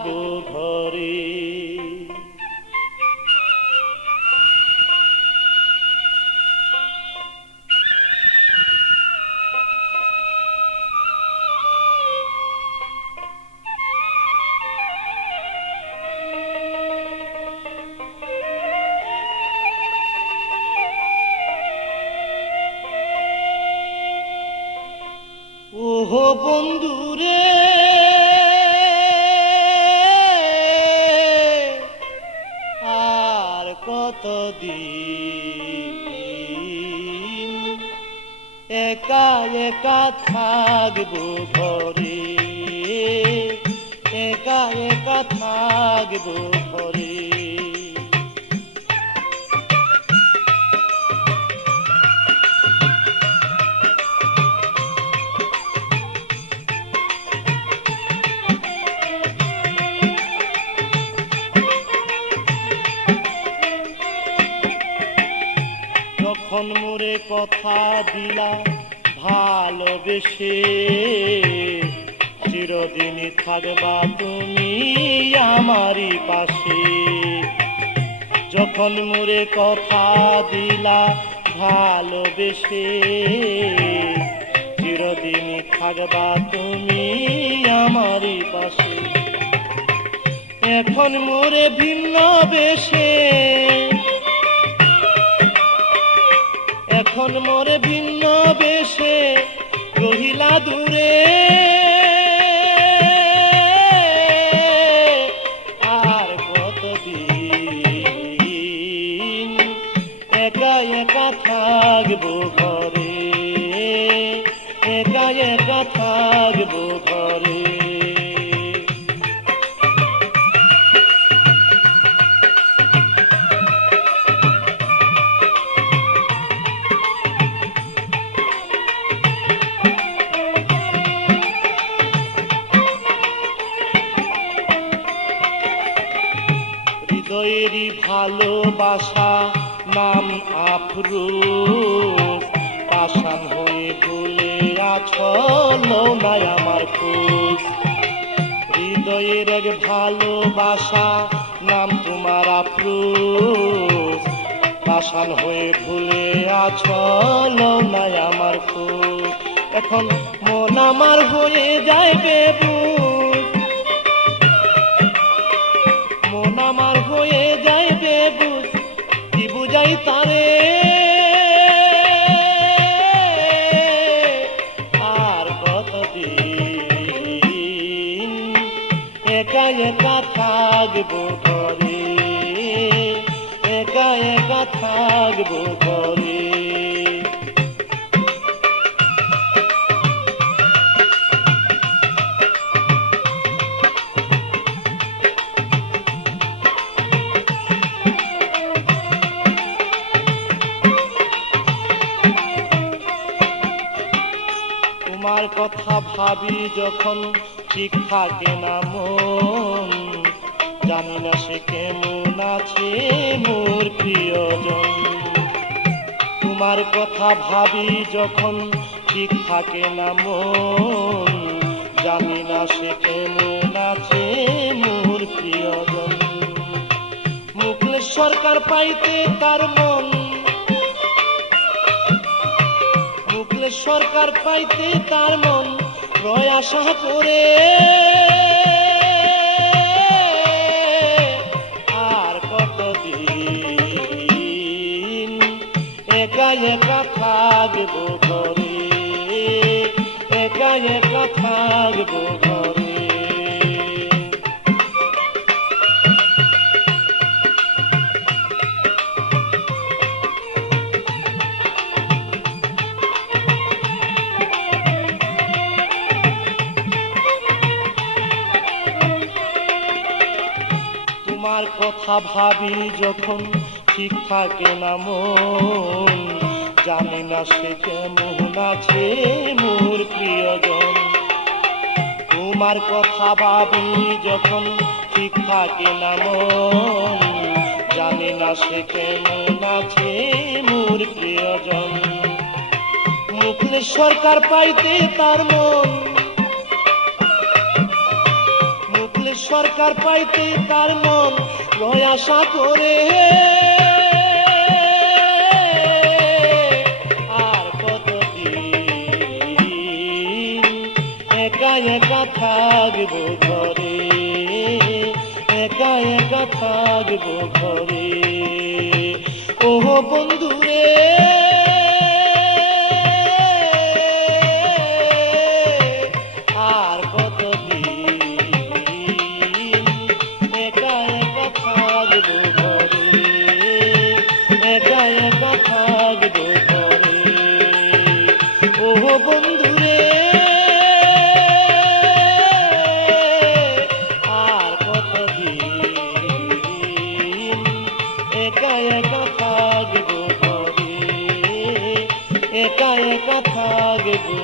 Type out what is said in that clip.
থাকবো ঘরে। ওহো বন্ধুরে আর কতদিন একা একা থাকবো ঘরে, একা একা থাকবো ঘরে। যখন মোরে কথা দিলা ভালোবেসে, চিরদিনই থাকবা তুমি আমারই পাশে। যখন মোরে কথা দিলা ভালোবেসে, চিরদিনই থাকবা তুমি আমারই পাশে। এখন মোরে ভিন্ন বেশে, এখন মোরে ভিন্ন বেশে রহিলা দূরে। আর কতদিন একা একা থাকবো ঘরে, একা একা থাকবো ঘরে। হৃদয়েরই ভালোবাসা নাম আফরোজ, পাষাণ হয়ে ভুলে আছো নাই আমার খোঁজ। হৃদয়ের এক ভালোবাসা নাম তোমার আফরোজ, পাষাণ হয়ে ভুলে আছো নাই আমার খোঁজ। এখন মন আমার হয়ে যাইবে বুঝ, মন আমার হয়ে যাইবে বুঝ, কি বুঝাই তারে। আর কতদিন একা একা থাকবো ঘরে, একা একা থাকবো ঘরে। তোমার কথা ভাবি যখন ঠিক থাকে না মন, জানি না সে কেমন আছে মোর প্রিয়জন। তোমার কথা ভাবি যখন ঠিক থাকে না মন, জানি না সে কেমন আছে মোর প্রিয়জন। মুখলেশ সরকার পাইতে তার মন, মুখলেশ সরকার পাইতে তার মন রয় আশা করে। আর কতদিন একা একা থাকবো ঘরে, একা একা থাকবো ঘরে। তোমার কথা ভাবি যখন ঠিক থাকে না মন, জানি না সে কেমন আছে মোর প্রিয়জন। তোমার কথা ভাবি যখন ঠিক থাকে না মন, জানি না সে কেমন আছে মোর প্রিয়জন। মুখলেশ সরকার পাইতে তার মন, সরকার পাইতে তার মন লয় আশা করে, আর কতদিন একা একা থাকবো ঘরে, একা একা থাকবো ঘরে। ও বন্ধুরে আর কতদিন একা একা থাকবো ঘরে, একা একা থাকবো ঘরে। ও বন্ধুরে আর কতদিন একা একা থাকবো ঘরে, একা একা থাকবো।